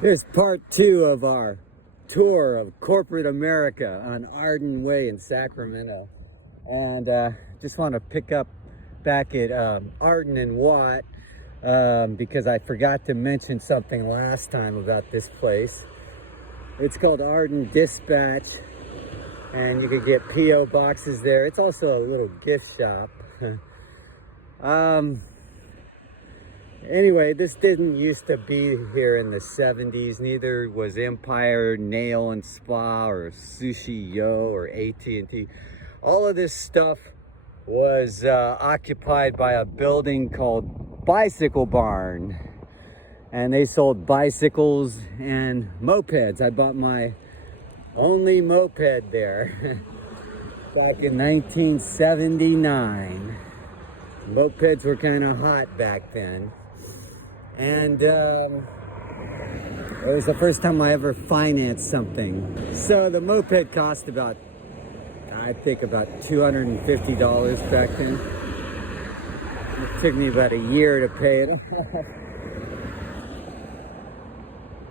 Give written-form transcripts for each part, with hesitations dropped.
Here's part two of our tour of corporate America on Arden Way in Sacramento. And just want to pick up back at Arden and Watt because I forgot to mention something last time about this place. It's called Arden Dispatch, and you can get P.O. boxes there. It's also a little gift shop. Anyway, this didn't used to be here in the 70s. Neither was Empire Nail and Spa or Sushi Yo or AT&T. All of this stuff was occupied by a building called Bicycle Barn. And they sold bicycles and mopeds. I bought my only moped there back in 1979. Mopeds were kind of hot back then. And it was the first time I ever financed something. So the moped cost about, I think about $250 back then. It took me about a year to pay it off.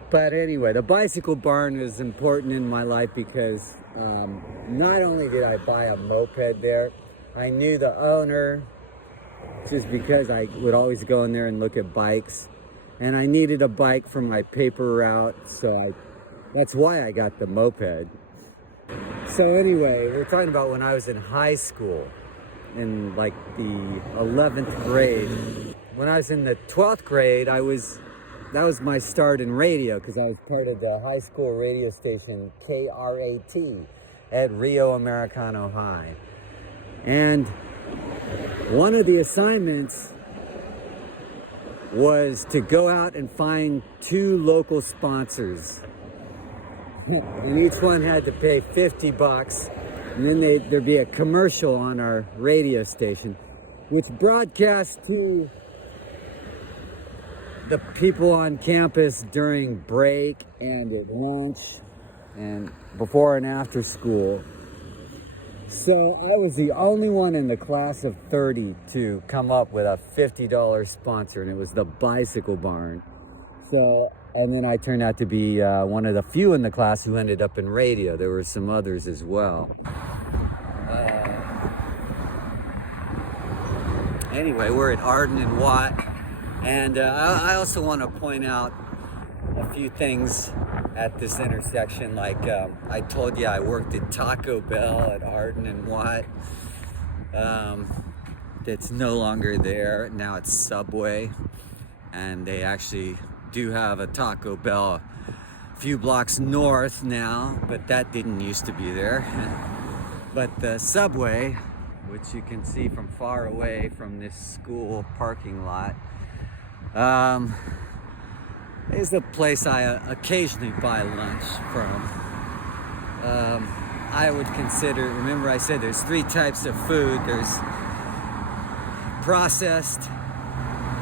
But anyway, the Bicycle Barn was important in my life because not only did I buy a moped there, I knew the owner just because I would always go in there and look at bikes. And I needed a bike for my paper route, so that's why I got the moped. So anyway, we're talking about when I was in high school, in like the 11th grade. When I was in the 12th grade, that was my start in radio, because I was part of the high school radio station KRAT at Rio Americano High. And one of the assignments was to go out and find 2 local sponsors. And each one had to pay $50, and then there'd be a commercial on our radio station, which broadcast to the people on campus during break and at lunch and before and after school. So I was the only one in the class of 30 to come up with a $50 sponsor, and it was the Bicycle Barn. So, and then I turned out to be one of the few in the class who ended up in radio. There were some others as well. Anyway, we're at Arden and Watt, and I also want to point out a few things at this intersection. Like I told you, I worked at Taco Bell at Arden and Watt. It's no longer there. Now it's Subway, and they actually do have a Taco Bell a few blocks north now, but that didn't used to be there. But the Subway, which you can see from far away from this school parking lot, is a place I occasionally buy lunch from. I would consider, remember I said there's 3 types of food. There's processed,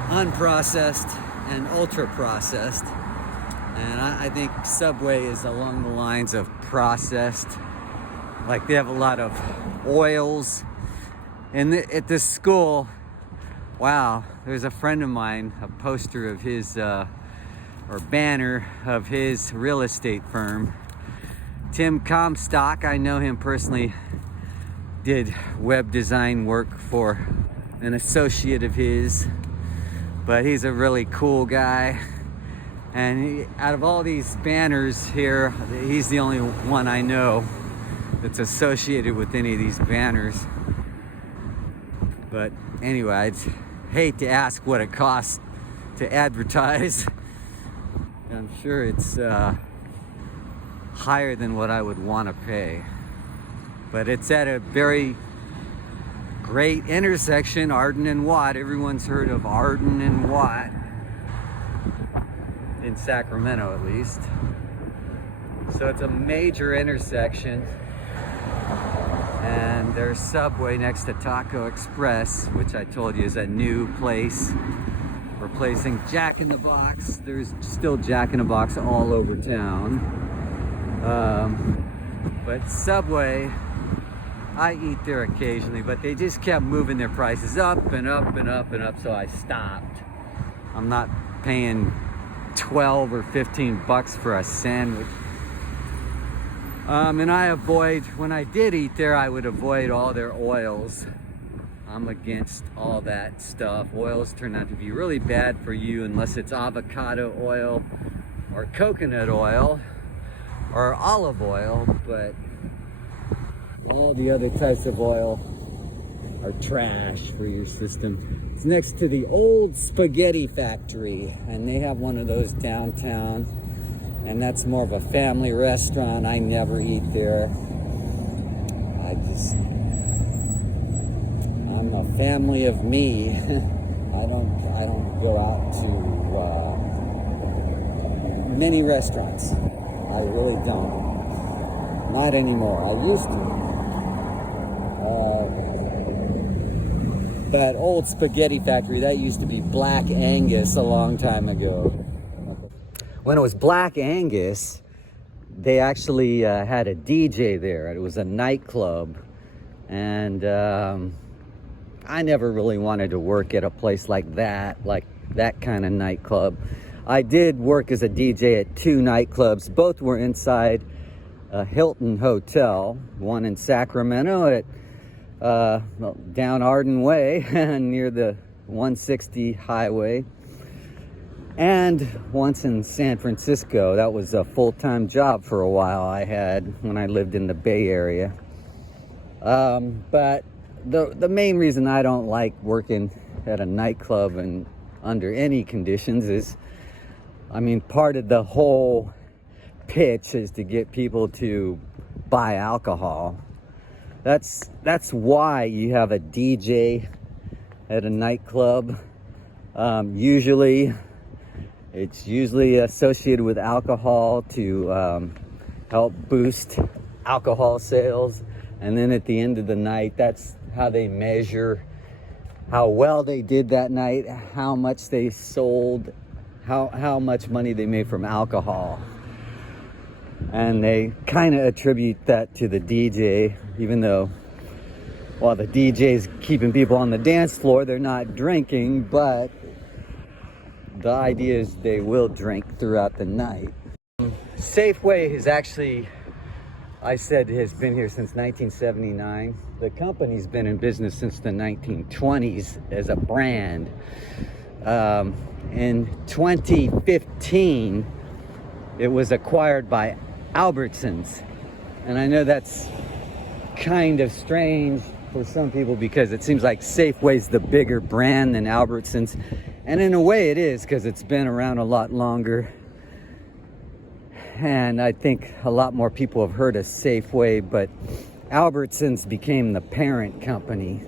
unprocessed, and ultra-processed. And I think Subway is along the lines of processed. Like they have a lot of oils. And at this school, wow, there's a friend of mine, a poster of his, or banner of his real estate firm, Tim Comstock. I know him personally, did web design work for an associate of his, but he's a really cool guy. And out of all these banners here, he's the only one I know that's associated with any of these banners. But anyway, I'd hate to ask what it costs to advertise. I'm sure it's higher than what I would want to pay. But it's at a very great intersection, Arden and Watt. Everyone's heard of Arden and Watt, in Sacramento at least. So it's a major intersection. And there's Subway next to Taco Express, which I told you is a new place replacing Jack in the Box. There's still Jack in the Box all over town. But Subway, I eat there occasionally, but they just kept moving their prices up and up and up and up, so I stopped. I'm not paying 12 or 15 bucks for a sandwich. And I avoid, when I did eat there, I would avoid all their oils. I'm against all that stuff. Oils turn out to be really bad for you unless it's avocado oil or coconut oil or olive oil, but all the other types of oil are trash for your system. It's next to the old spaghetti factory, and they have one of those downtown, and that's more of a family restaurant. I never eat there. I'm a family of me. I don't go out to many restaurants. I really don't. Not anymore. I used to. That old spaghetti factory, that used to be Black Angus a long time ago. When it was Black Angus, they actually had a DJ there. It was a nightclub, and I never really wanted to work at a place like that kind of nightclub. I did work as a DJ at 2 nightclubs. Both were inside a Hilton hotel, one in Sacramento at down Arden Way near the 160 highway, and once in San Francisco. That was a full-time job for a while I had when I lived in the Bay Area. But the main reason I don't like working at a nightclub and under any conditions is, I mean, part of the whole pitch is to get people to buy alcohol. That's why you have a DJ at a nightclub. It's usually associated with alcohol to help boost alcohol sales. And then at the end of the night, that's how they measure how well they did that night, how much they sold, how much money they made from alcohol. And they kind of attribute that to the DJ, even though, while the DJ's keeping people on the dance floor, they're not drinking, but the idea is they will drink throughout the night. Safeway is actually, I said, has been here since 1979. The company's been in business since the 1920s as a brand. In 2015, it was acquired by Albertsons. And I know that's kind of strange for some people because it seems like Safeway's the bigger brand than Albertsons. And in a way it is, because it's been around a lot longer. And I think a lot more people have heard of Safeway, but Albertsons became the parent company.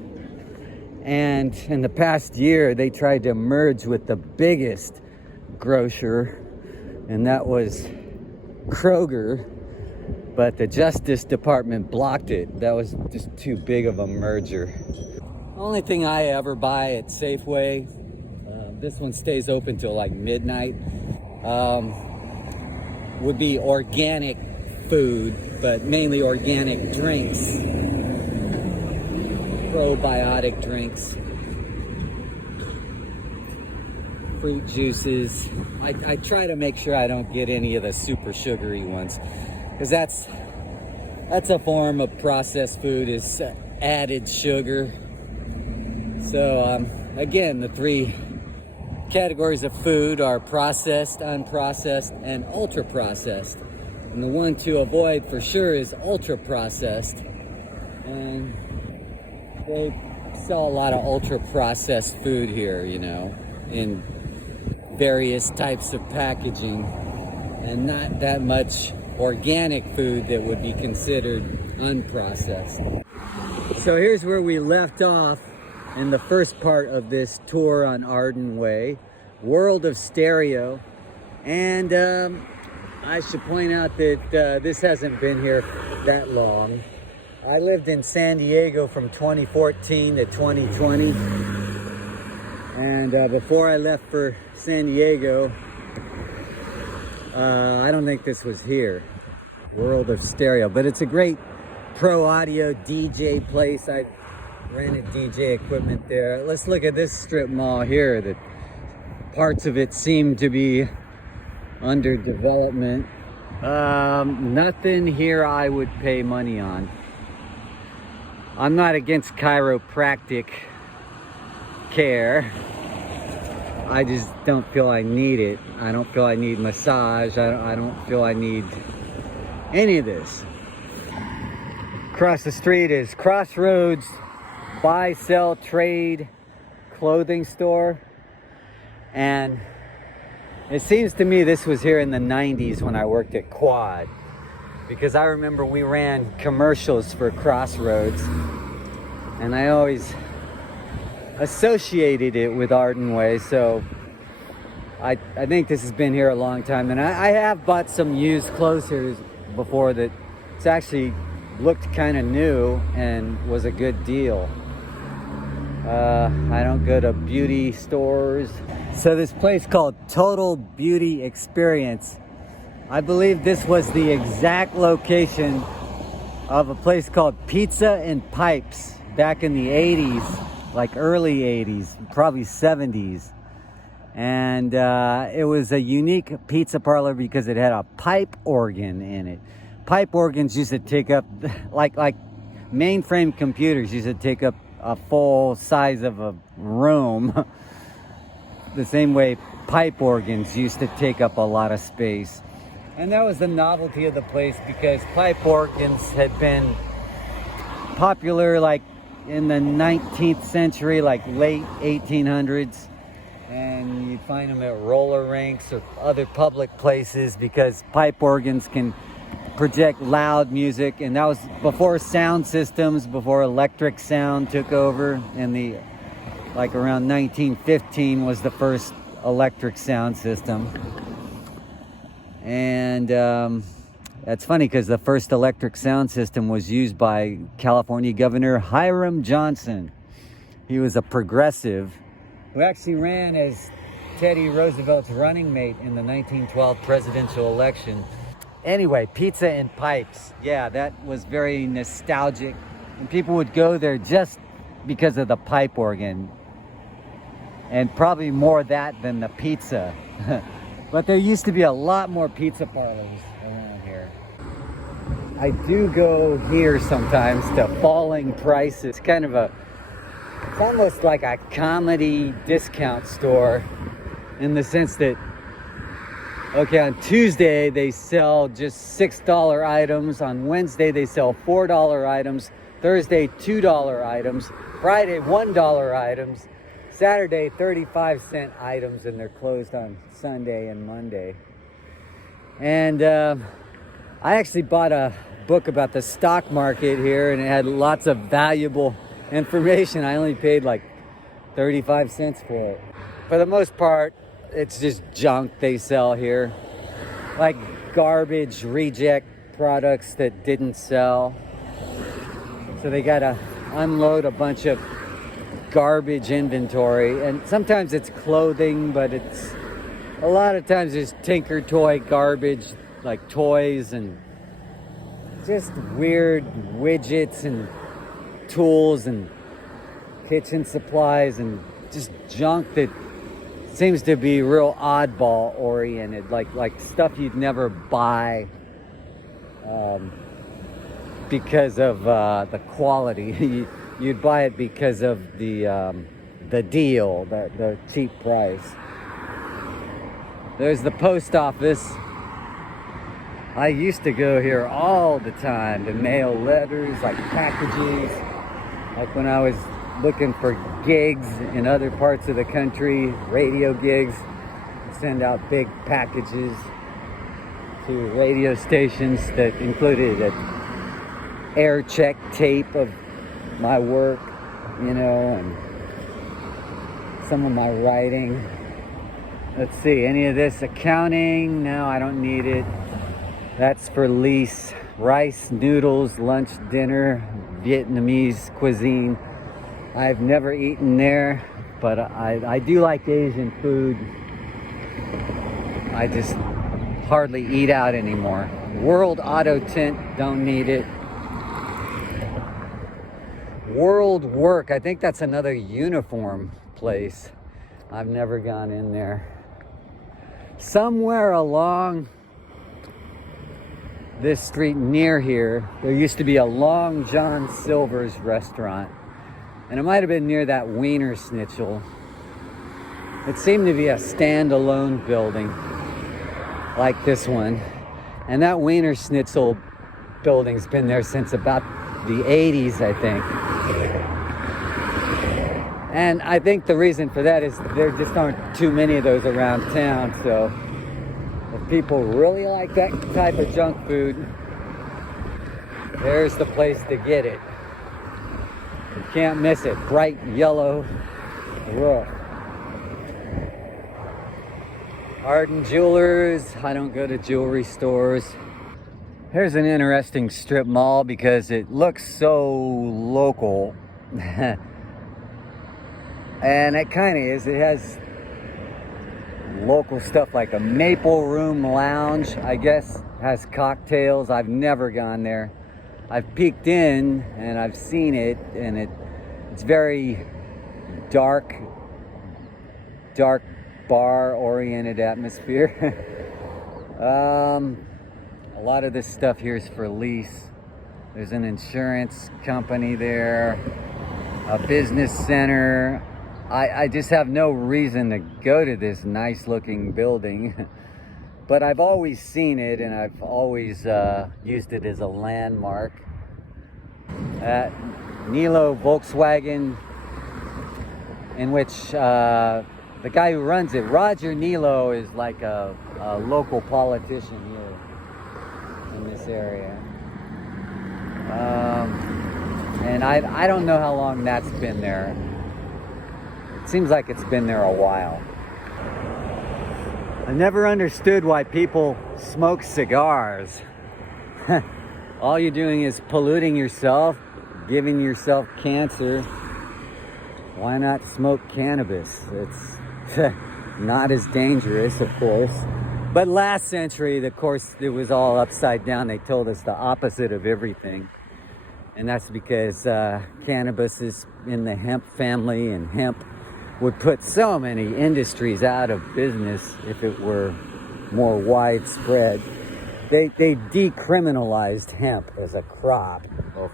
And in the past year, they tried to merge with the biggest grocer, and that was Kroger, but the Justice Department blocked it. That was just too big of a merger. Only thing I ever buy at Safeway, this one stays open till like midnight, would be organic food, but mainly organic drinks, probiotic drinks, fruit juices. I try to make sure I don't get any of the super sugary ones, because that's a form of processed food, is added sugar. So again, the 3 categories of food are processed, unprocessed, and ultra processed. And the one to avoid for sure is ultra processed. And they sell a lot of ultra processed food here, you know, in various types of packaging, and not that much organic food that would be considered unprocessed. So here's where we left off in the first part of this tour on Arden Way, World of Stereo. And I should point out that this hasn't been here that long. I lived in San Diego from 2014 to 2020. And before I left for San Diego, I don't think this was here, World of Stereo. But it's a great pro audio DJ place. I rented DJ equipment there. Let's look at this strip mall here. That parts of it seem to be under development. Nothing here I would pay money on. I'm not against chiropractic care. I just don't feel I need it. I don't feel I need massage. I don't feel I need any of this. Across the street is Crossroads Buy, Sell, Trade clothing store. And it seems to me this was here in the 90s when I worked at Quad. Because I remember we ran commercials for Crossroads. And I always associated it with Arden Way. So I think this has been here a long time. And I have bought some used clothes here before that it's actually looked kind of new and was a good deal. I don't go to beauty stores. So this place called Total Beauty Experience, I believe this was the exact location of a place called Pizza and Pipes back in the 80s, like early 80s, probably 70s. And it was a unique pizza parlor because it had a pipe organ in it. Pipe organs used to take up, like mainframe computers used to take up a full size of a room. The same way pipe organs used to take up a lot of space. And that was the novelty of the place because pipe organs had been popular like in the 19th century, like late 1800s. And you find them at roller rinks or other public places because pipe organs can project loud music. And that was before sound systems, before electric sound took over. In the like around 1915 was the first electric sound system. And that's funny because the first electric sound system was used by California Governor Hiram Johnson. He was a progressive who actually ran as Teddy Roosevelt's running mate in the 1912 presidential election. Anyway, Pizza and Pipes. Yeah, that was very nostalgic. And people would go there just because of the pipe organ. And probably more that than the pizza. But there used to be a lot more pizza parlors around here. I do go here sometimes to Falling Prices. It's almost like a comedy discount store in the sense that, okay, on Tuesday they sell just $6 items. On Wednesday they sell $4 items. Thursday, $2 items. Friday, $1 items. Saturday, 35-cent items, and they're closed on Sunday and Monday. And I actually bought a book about the stock market here, and it had lots of valuable information. I only paid like 35 cents for it. For the most part, it's just junk they sell here. Like garbage, reject products that didn't sell. So they gotta unload a bunch of garbage inventory, and sometimes it's clothing, but it's a lot of times it's Tinker Toy garbage, like toys and just weird widgets and tools and kitchen supplies and just junk that seems to be real oddball oriented, like stuff you'd never buy because of the quality. You'd buy it because of the deal, the cheap price. There's the post office. I used to go here all the time to mail letters, like packages. Like when I was looking for gigs in other parts of the country, radio gigs, I'd send out big packages to radio stations that included an air check tape of my work, you know, and some of my writing. Let's see, any of this accounting? No, I don't need it. That's for lease. Rice, noodles, lunch, dinner, Vietnamese cuisine. I've never eaten there, but I do like Asian food. I just hardly eat out anymore. World Auto Tint, don't need it. World Work, I think that's another uniform place. I've never gone in there. somewhere along this street near here, there used to be a Long John Silver's restaurant. And it might have been near that Wiener Schnitzel. It seemed to be a standalone building like this one. And that Wiener Schnitzel building's been there since about the 80s, I think. And I think the reason for that is there just aren't too many of those around town. So if people really like that type of junk food, there's the place to get it. You can't miss it. Bright yellow roof. Arden Jewelers. I don't go to jewelry stores. Here's an interesting strip mall because it looks so local. And it kind of is. It has local stuff like a Maple Room Lounge, I guess, has cocktails. I've never gone there. I've peeked in and I've seen it, and it's very dark bar oriented atmosphere. A lot of this stuff here is for lease. There's an insurance company there, a business center. I just have no reason to go to this nice looking building, but I've always seen it and I've always used it as a landmark. At Nilo Volkswagen, in which the guy who runs it, Roger Nilo, is like a local politician here in this area. And I don't know how long that's been there. It seems like it's been there a while. I never understood why people smoke cigars. All you're doing is polluting yourself, giving yourself cancer. Why not smoke cannabis? It's not as dangerous, of course. But last century, of course, it was all upside down. They told us the opposite of everything. And that's because cannabis is in the hemp family, and hemp would put so many industries out of business if it were more widespread. They decriminalized hemp as a crop a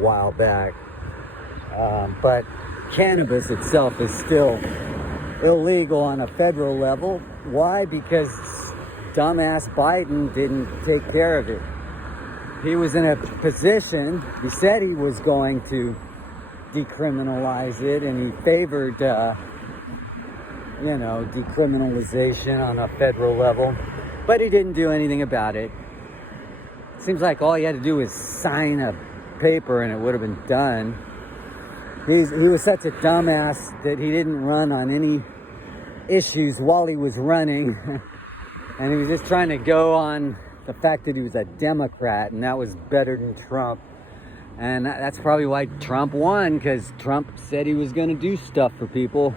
while back. But cannabis itself is still illegal on a federal level. Why? Because dumbass Biden didn't take care of it. He was in a position, he said he was going to decriminalize it, and he favored, decriminalization on a federal level, but he didn't do anything about it. Seems like all he had to do was sign a paper and it would have been done. He was such a dumbass that he didn't run on any issues while he was running. And he was just trying to go on the fact that he was a Democrat, and that was better than Trump. And that's probably why Trump won, because Trump said he was going to do stuff for people,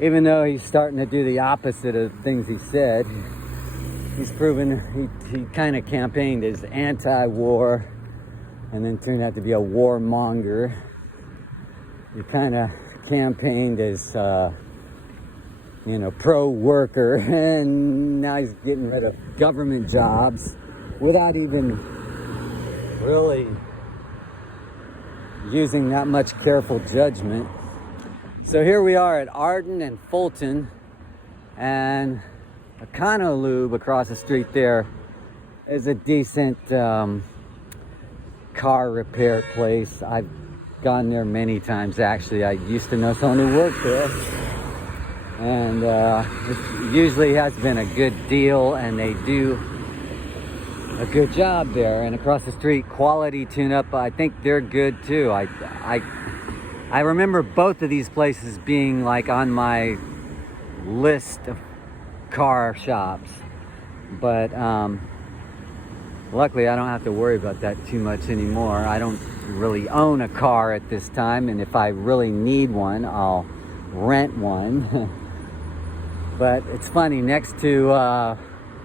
even though he's starting to do the opposite of things he said. He's proven he kind of campaigned as anti-war and then turned out to be a warmonger. He kind of campaigned as, pro-worker, and now he's getting rid of government jobs without even really using that much careful judgment. So here we are at Arden and Fulton, and Econolube across the street there is a decent car repair place. I've gone there many times, actually. I used to know someone who worked there, and it usually has been a good deal, and they do a good job there. And across the street, Quality Tune-Up, I think they're good too. I remember both of these places being like on my list of car shops, but luckily I don't have to worry about that too much anymore. I don't really own a car at this time, and if I really need one, I'll rent one. But it's funny, next to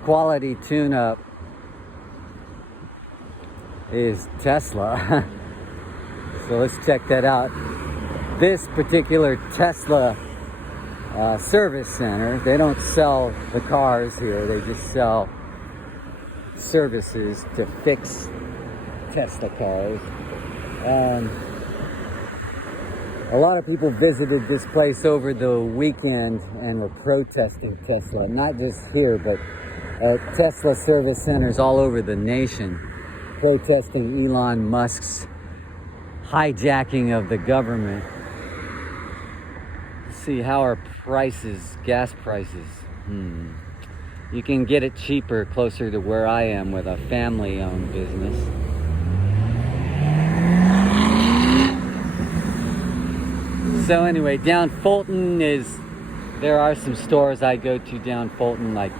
Quality Tune-Up is Tesla. So let's check that out. This particular Tesla service center. They don't sell the cars here. They just sell services to fix Tesla cars. A lot of people visited this place over the weekend and were protesting Tesla, not just here, but at Tesla service centers all over the nation, protesting Elon Musk's hijacking of the government. Let's see, how are prices, gas prices? You can get it cheaper closer to where I am with a family-owned business. So anyway, down Fulton there are some stores I go to down Fulton, like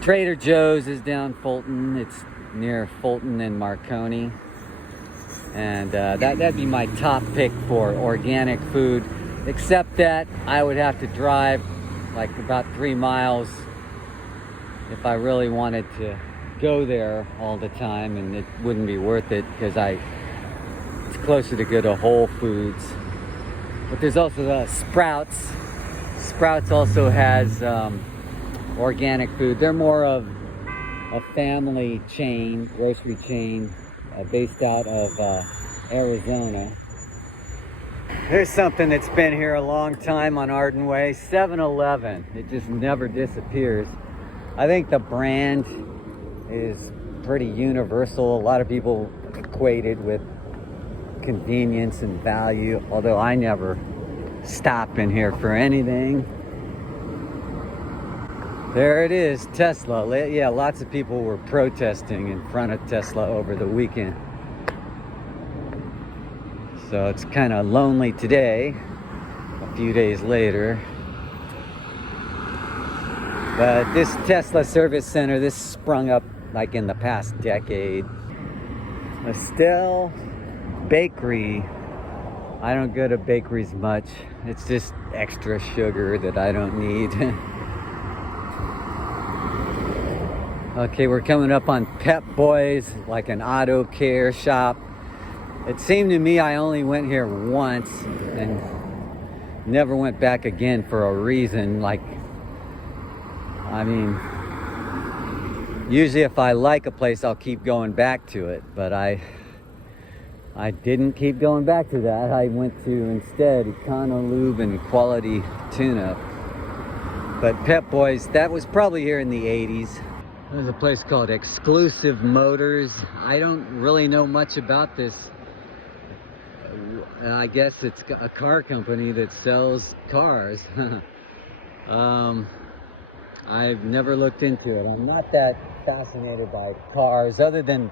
Trader Joe's is down Fulton. It's near Fulton and Marconi. And that'd be my top pick for organic food, except that I would have to drive like about 3 miles if I really wanted to go there all the time, and it wouldn't be worth it because it's closer to go to Whole Foods. But there's also the Sprouts. Sprouts also has organic food. They're more of a family chain, grocery chain, based out of Arizona. There's something that's been here a long time on Arden Way, 7-Eleven. It just never disappears. I think the brand is pretty universal. A lot of people equate it with convenience and value, although I never stop in here for anything. There it is, Tesla. Yeah, lots of people were protesting in front of Tesla over the weekend. So it's kind of lonely today, a few days later. But this Tesla service center, this sprung up like in the past decade. Estelle Bakery. I don't go to bakeries much. It's just extra sugar that I don't need. Okay, we're coming up on Pep Boys, like an auto care shop. It seemed to me I only went here once and never went back again for a reason. Usually if I like a place, I'll keep going back to it, but I didn't keep going back to that. I went to instead Econo-Lube and Quality Tune-Up. But Pep Boys, that was probably here in the 80s. There's a place called Exclusive Motors. I don't really know much about this. I guess it's a car company that sells cars. I've never looked into it. I'm not that fascinated by cars, other than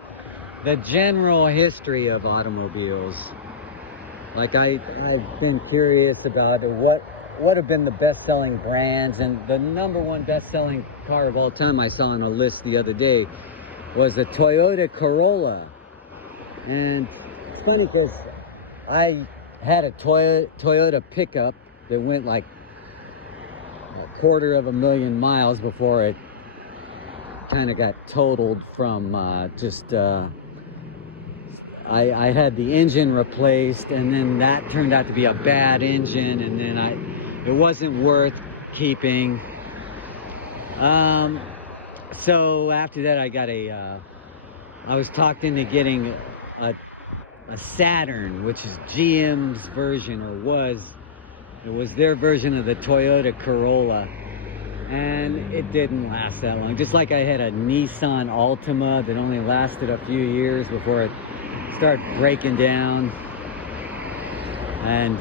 the general history of automobiles. Like I've been curious about what have been the best-selling brands, and the #1 best-selling car of all time I saw on a list the other day was a Toyota Corolla. And it's funny because I had a Toyota pickup that went like 250,000 miles before it kind of got totaled from I had the engine replaced, and then that turned out to be a bad engine, and then it wasn't worth keeping. So after that I got I was talked into getting a Saturn, which is GM's version, or it was their version of the Toyota Corolla, and it didn't last that long. Just like I had a Nissan Altima that only lasted a few years before it started breaking down. And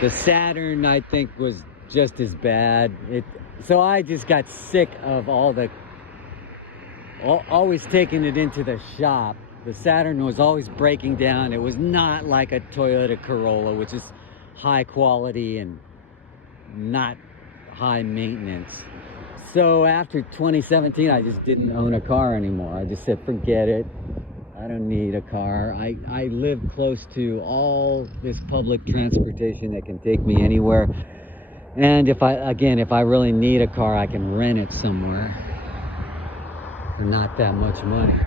the Saturn, I think, was just as bad. So I just got sick of always taking it into the shop. The Saturn was always breaking down. It was not like a Toyota Corolla, which is high quality and not high maintenance. So after 2017, I just didn't own a car anymore. I just said, forget it. I don't need a car. I live close to all this public transportation that can take me anywhere. And if I really need a car, I can rent it somewhere for not that much money.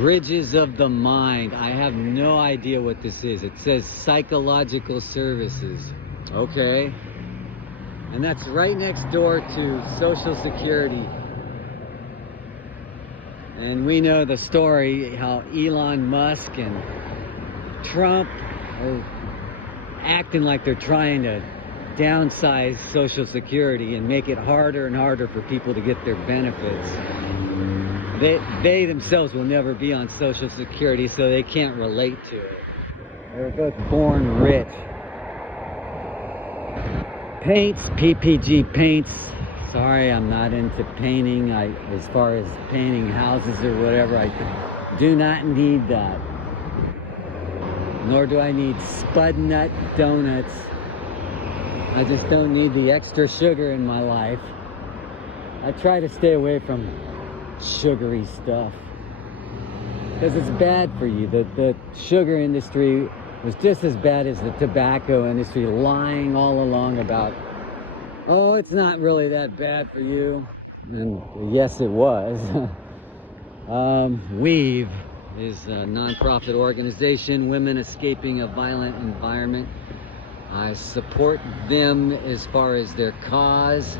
Bridges of the Mind. I have no idea what this is. It says psychological services. Okay. And that's right next door to Social Security. And we know the story, how Elon Musk and Trump are acting like they're trying to downsize Social Security and make it harder and harder for people to get their benefits. They themselves will never be on Social Security, so they can't relate to it. They were both born rich. Paints, PPG paints. Sorry, I'm not into painting. As far as painting houses or whatever, I do not need that. Nor do I need Spud Nut donuts. I just don't need the extra sugar in my life. I try to stay away from sugary stuff because it's bad for you. The sugar industry was just as bad as the tobacco industry, lying all along about, oh, it's not really that bad for you. And yes, it was. Weave is a non-profit organization, Women Escaping a Violent Environment. I support them as far as their cause.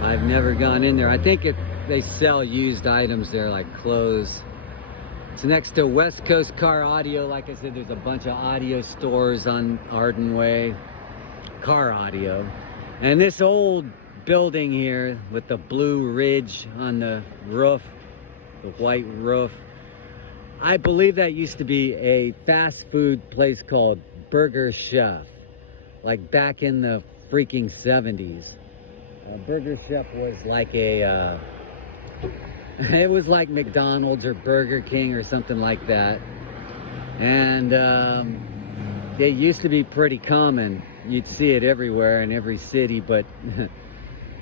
I've never gone in there. I think they sell used items there, like clothes. It's next to West Coast Car Audio. Like I said, there's a bunch of audio stores on Arden Way. Car audio. And this old building here with the blue ridge on the roof, the white roof, I believe that used to be a fast food place called Burger Chef. Like back in the freaking 70s. Burger Chef was like it was like McDonald's or Burger King or something like that. And it used to be pretty common. You'd see it everywhere in every city, but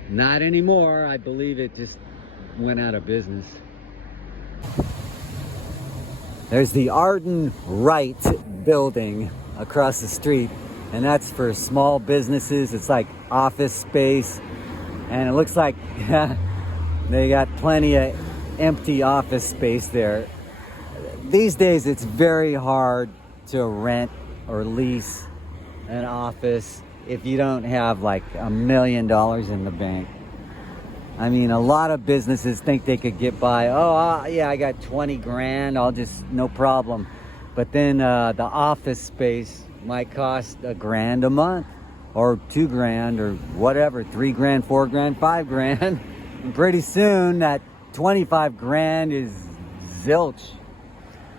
not anymore. I believe it just went out of business. There's the Arden Right building across the street, and that's for small businesses. It's like office space, and it looks like they got plenty of empty office space there. These days it's very hard to rent or lease an office if you don't have like $1 million in the bank. I mean, a lot of businesses think they could get by. Oh, yeah, I got 20 grand. I'll just, no problem. But then the office space might cost $1,000 a month, or $2,000, or whatever, 3 grand, 4 grand, 5 grand. And pretty soon that 25 grand is zilch.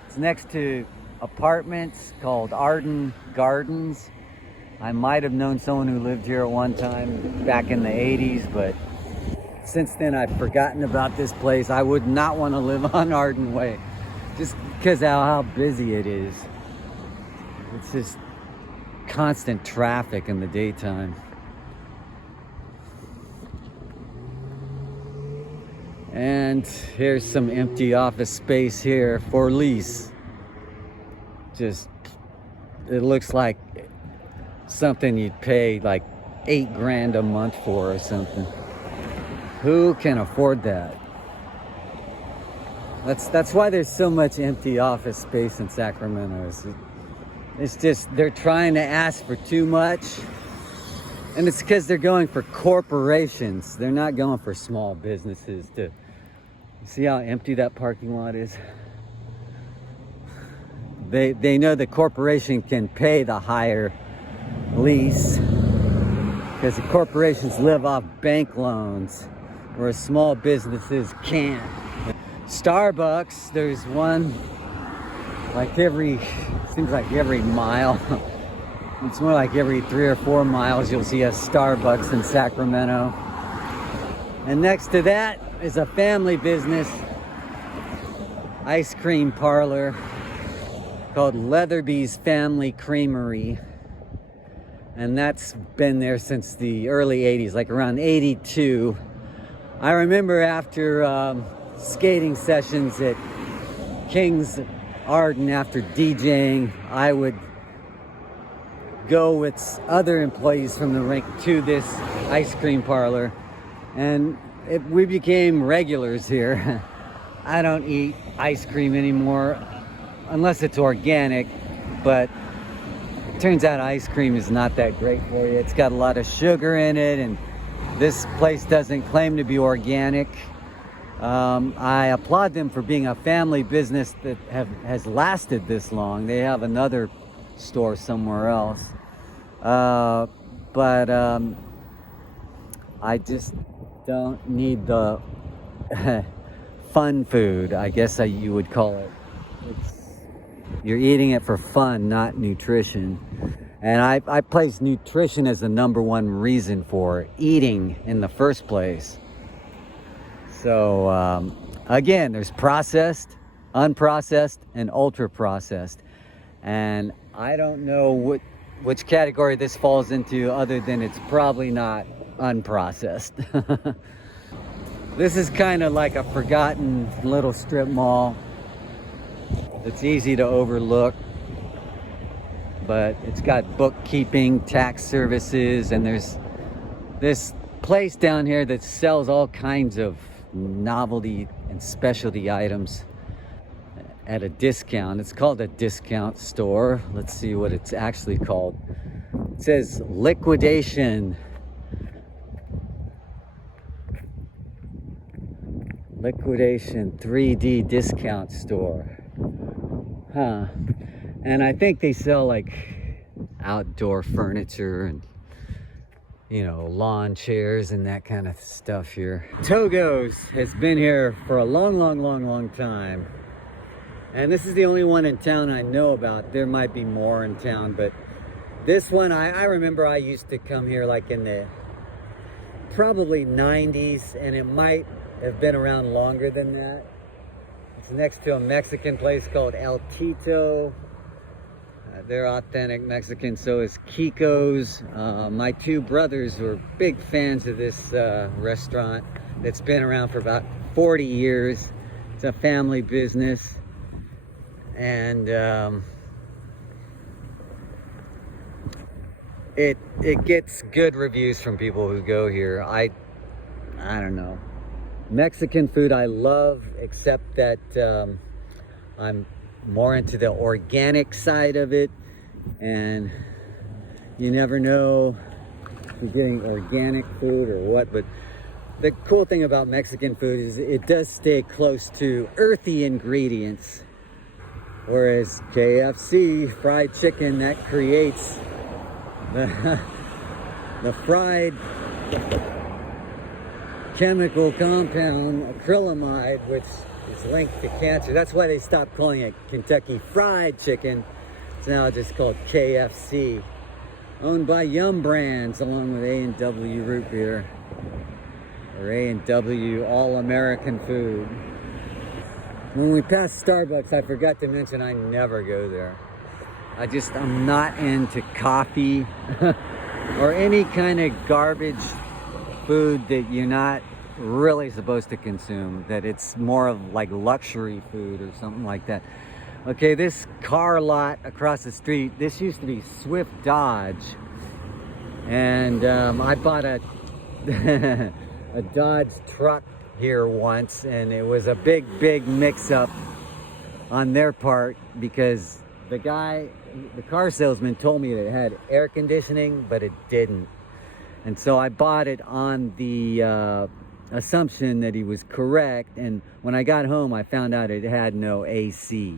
It's next to apartments called Arden Gardens. I might have known someone who lived here at one time back in the 80s, but since then I've forgotten about this place. I would not want to live on Arden Way just because of how busy it is. It's just constant traffic in the daytime. And here's some empty office space here for lease. Just, it looks like something you'd pay like 8 grand a month for or something. Who can afford that? That's why there's so much empty office space in Sacramento. It's just, they're trying to ask for too much. And it's because they're going for corporations. They're not going for small businesses. You see how empty that parking lot is? They know the corporation can pay the higher lease because the corporations live off bank loans, whereas small businesses can't. Starbucks, there's one like seems like every mile. It's more like every 3 or 4 miles you'll see a Starbucks in Sacramento. And next to that is a family business ice cream parlor called Leatherby's Family Creamery. And that's been there since the early 80s, like around 82. I remember after skating sessions at King's Arden, after DJing, I would go with other employees from the rink to this ice cream parlor, and we became regulars here. I don't eat ice cream anymore unless it's organic, but it turns out ice cream is not that great for you. It's got a lot of sugar in it, and this place doesn't claim to be organic. I applaud them for being a family business that has lasted this long. They have another store somewhere else. But I just don't need the fun food, I guess you would call it. You're eating it for fun, not nutrition. And I place nutrition as the number one reason for eating in the first place. So again, there's processed, unprocessed, and ultra processed. And I don't know which category this falls into, other than it's probably not unprocessed. This is kind of like a forgotten little strip mall. It's easy to overlook, but it's got bookkeeping, tax services, and there's this place down here that sells all kinds of novelty and specialty items at a discount. It's called a discount store. Let's see what it's actually called. It says liquidation. Liquidation 3D discount store. Huh. And I think they sell like outdoor furniture and, you know, lawn chairs and that kind of stuff here. Togo's has been here for a long time. And this is the only one in town I know about. There might be more in town, but this one, I remember I used to come here like in the probably 90s, and it might have been around longer than that. It's next to a Mexican place called El Tito. They're authentic Mexican, so is Kiko's. My two brothers were big fans of this restaurant that's been around for about 40 years. It's a family business, and it gets good reviews from people who go here. I don't know. Mexican food I love, except that I'm more into the organic side of it, and you never know if you're getting organic food or what. But the cool thing about Mexican food is it does stay close to earthy ingredients, whereas KFC fried chicken, that creates the fried chemical compound acrylamide, which is linked to cancer. That's why they stopped calling it Kentucky Fried Chicken. It's now just called KFC. Owned by Yum Brands, along with A&W Root Beer, or A&W All American Food. When we passed Starbucks, I forgot to mention I never go there. I'm not into coffee or any kind of garbage food that you're not really supposed to consume, that it's more of like luxury food or something like that. Okay, this car lot across the street, this used to be Swift Dodge, and I bought a a Dodge truck here once, and it was a big mix-up on their part, because the car salesman told me that it had air conditioning, but it didn't. And so I bought it on the assumption that he was correct, and when I got home I found out it had no AC.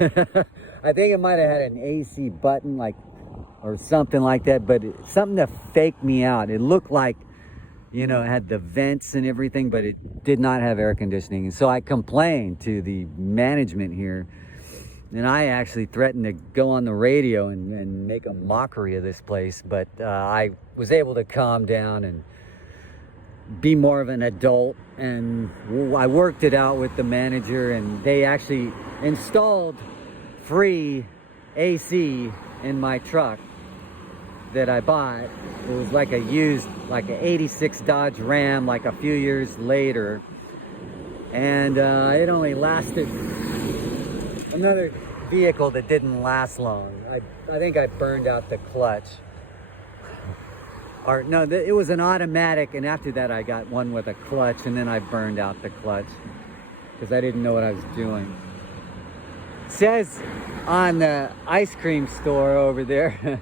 I think it might have had an AC button, like, or something like that, but something to fake me out. It looked like, you know, it had the vents and everything, but it did not have air conditioning. And so I complained to the management here, and I actually threatened to go on the radio and make a mockery of this place, but I was able to calm down and be more of an adult, and I worked it out with the manager, and they actually installed free AC in my truck that I bought. It was like a used, like an 86 Dodge Ram, like a few years later, and it only lasted. Another vehicle that didn't last long, I think I burned out the clutch. Or no, it was an automatic, and after that I got one with a clutch, and then I burned out the clutch. because I didn't know what I was doing. It says on the ice cream store over there,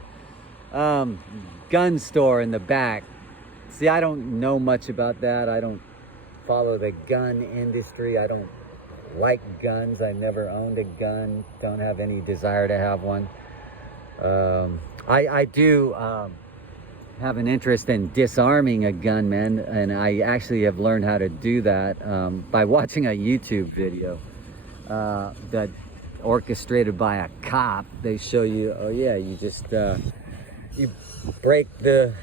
gun store in the back. See, I don't know much about that. I don't follow the gun industry. I don't like guns. I never owned a gun. Don't have any desire to have one. I do have an interest in disarming a gunman, and I actually have learned how to do that by watching a YouTube video that orchestrated by a cop. They show you, oh yeah, you just you break the,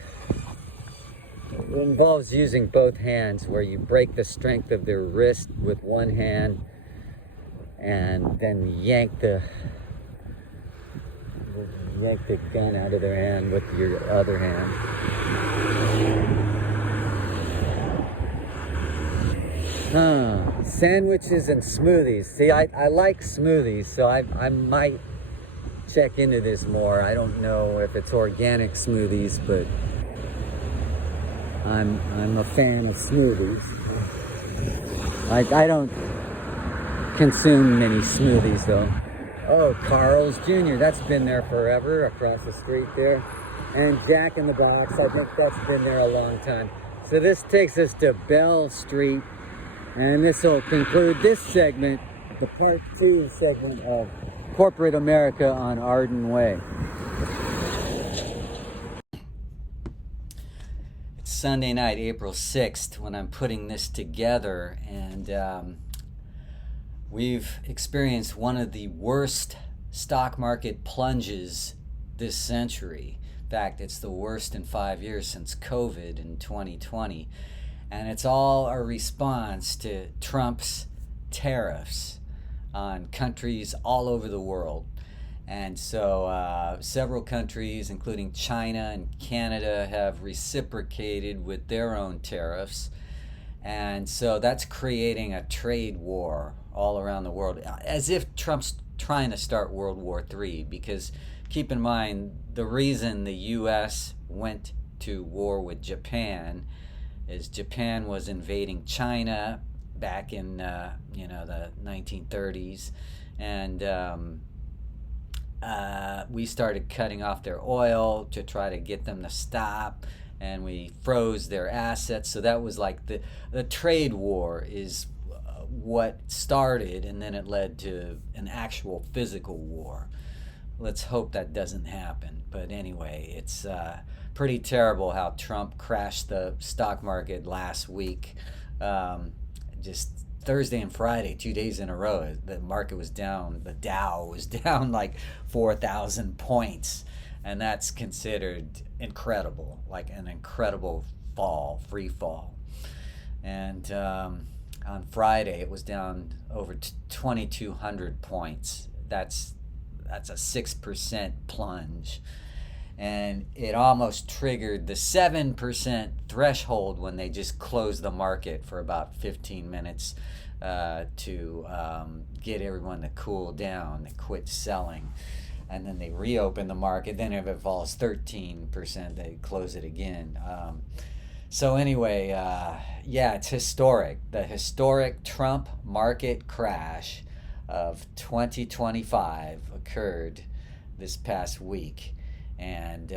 it involves using both hands, where you break the strength of their wrist with one hand and then yank the gun out of their hand with your other hand. Sandwiches and smoothies. See, I like smoothies, so I might check into this more. I don't know if it's organic smoothies, but I'm a fan of smoothies. I don't consume many smoothies though. Oh, Carl's Jr., that's been there forever, across the street there. And Jack in the Box, I think that's been there a long time. So this takes us to Bell Street, and this will conclude this segment, the part 2 segment of Corporate America on Arden Way. It's Sunday night, April 6th, when I'm putting this together, and we've experienced one of the worst stock market plunges this century. In fact, it's the worst in 5 years since COVID in 2020. And it's all a response to Trump's tariffs on countries all over the world. And so several countries, including China and Canada, have reciprocated with their own tariffs. And so that's creating a trade war all around the world, as if Trump's trying to start World War III. Because keep in mind, the reason the U.S. went to war with Japan is Japan was invading China back in the 1930s, and we started cutting off their oil to try to get them to stop, and we froze their assets. So that was like the trade war is what started, and then it led to an actual physical war. Let's hope that doesn't happen. But anyway, it's pretty terrible how Trump crashed the stock market last week. Just Thursday and Friday, 2 days in a row, the market was down. The Dow was down like 4,000 points. And that's considered incredible, like an incredible fall, free fall. And on Friday, it was down over 2,200 points. That's a 6% plunge. And it almost triggered the 7% threshold when they just closed the market for about 15 minutes to get everyone to cool down, to quit selling. And then they reopen the market. Then if it falls 13%, they close it again. So anyway, yeah, it's historic. The historic Trump market crash of 2025 occurred this past week. And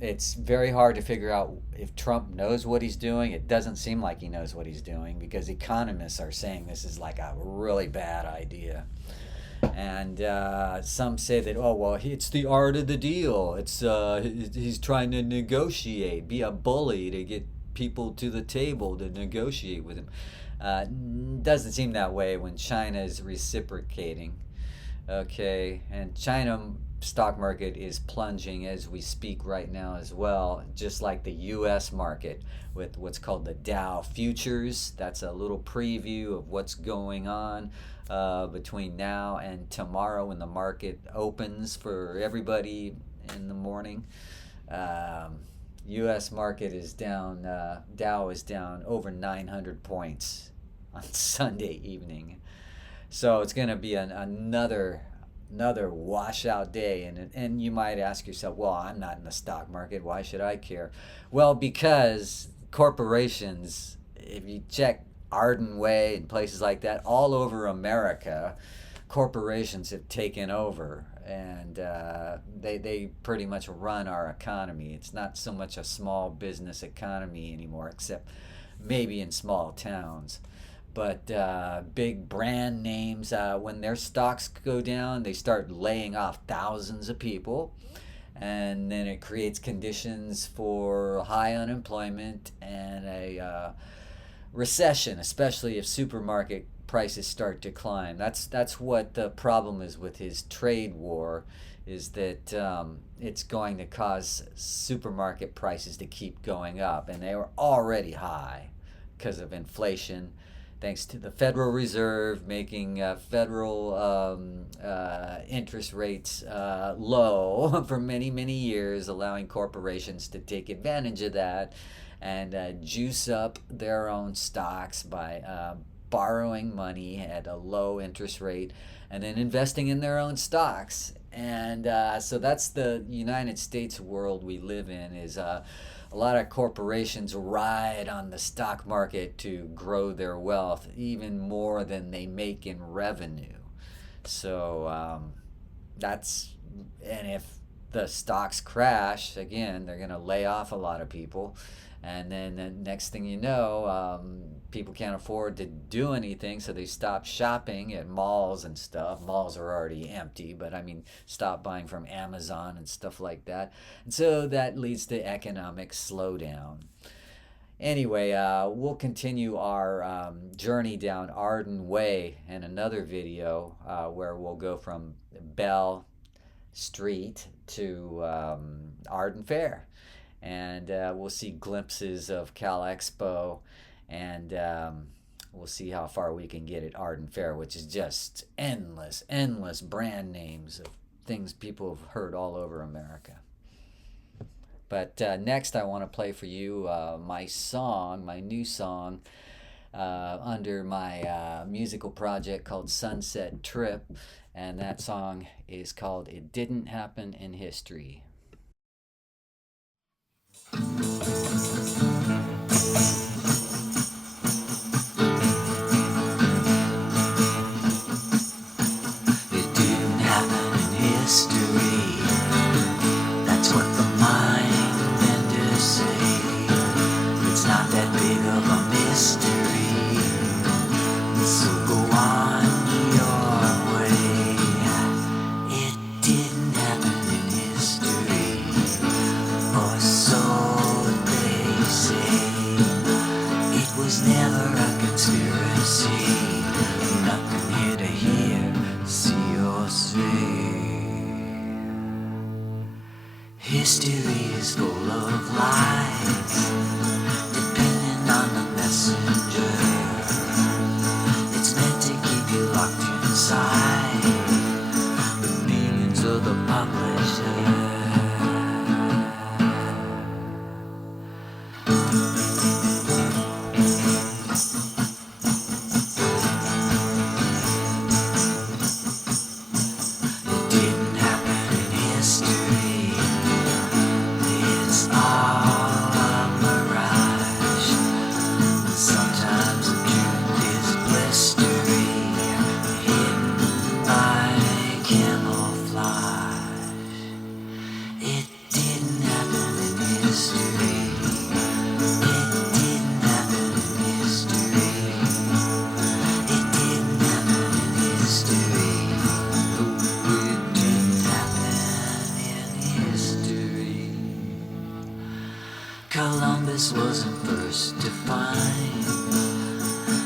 it's very hard to figure out if Trump knows what he's doing. It doesn't seem like he knows what he's doing, because economists are saying this is like a really bad idea. And some say that, oh, well, it's the art of the deal. It's he's trying to negotiate, be a bully to get people to the table to negotiate with him. Doesn't seem that way when China is reciprocating. Okay, and China stock market is plunging as we speak right now as well, just like the U.S. market with what's called the Dow futures. That's a little preview of what's going on between now and tomorrow when the market opens for everybody in the morning. U.S. market is down, Dow is down over 900 points on Sunday evening. So it's going to be another washout day, and you might ask yourself, well, I'm not in the stock market, why should I care? Well, because corporations, if you check Arden Way and places like that, all over America, corporations have taken over, and they pretty much run our economy. It's not so much a small business economy anymore, except maybe in small towns. But big brand names, when their stocks go down, they start laying off thousands of people, and then it creates conditions for high unemployment and a recession, especially if supermarket prices start to climb. That's what the problem is with his trade war, is that it's going to cause supermarket prices to keep going up, and they were already high because of inflation, thanks to the Federal Reserve making federal interest rates low for many, many years, allowing corporations to take advantage of that and juice up their own stocks by borrowing money at a low interest rate and then investing in their own stocks. And so that's the United States world we live in, is a lot of corporations ride on the stock market to grow their wealth even more than they make in revenue. So that's, and if the stocks crash again, they're going to lay off a lot of people, and then the next thing you know, people can't afford to do anything, so they stop shopping at malls and stuff. Malls are already empty, but I mean, stop buying from Amazon and stuff like that. And so that leads to economic slowdown. Anyway, we'll continue our journey down Arden Way in another video, where we'll go from Bell Street to Arden Fair. And we'll see glimpses of Cal Expo, and we'll see how far we can get at Arden Fair, which is just endless, endless brand names of things people have heard all over America. But next, I want to play for you my song, my new song, under my musical project called Sunsetrip, and that song is called "It Didn't Happen in History." It didn't happen in history. That's what the mind benders say. It's not that big of a mystery. So go on your way. It didn't happen in history, or so they say. It was never a conspiracy. Nothing here to hear, see or say. History is full of lies, depending on the messenger. It's meant to keep you locked inside the meanings of the publisher. It didn't happen in history. It's all a mirage. Sometimes the truth is blistery, hidden by camouflage. It didn't happen in history. It didn't happen in history. It didn't happen in history. It didn't happen in history. Columbus wasn't first to find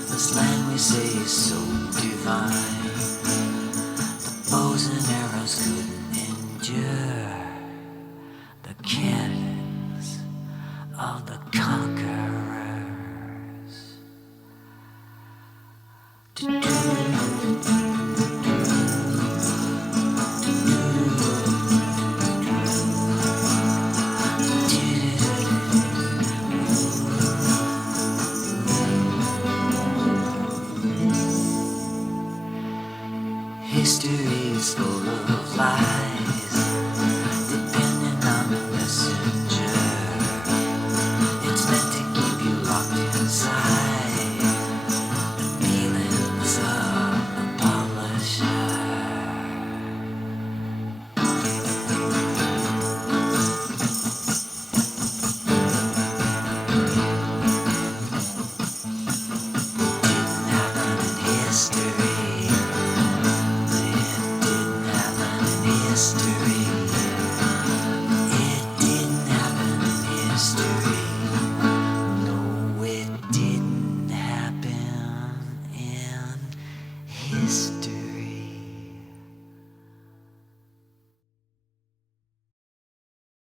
this land we say is so divine. The bows and arrows couldn't endure the cannons of the conquerors. History is full of lies, kiss.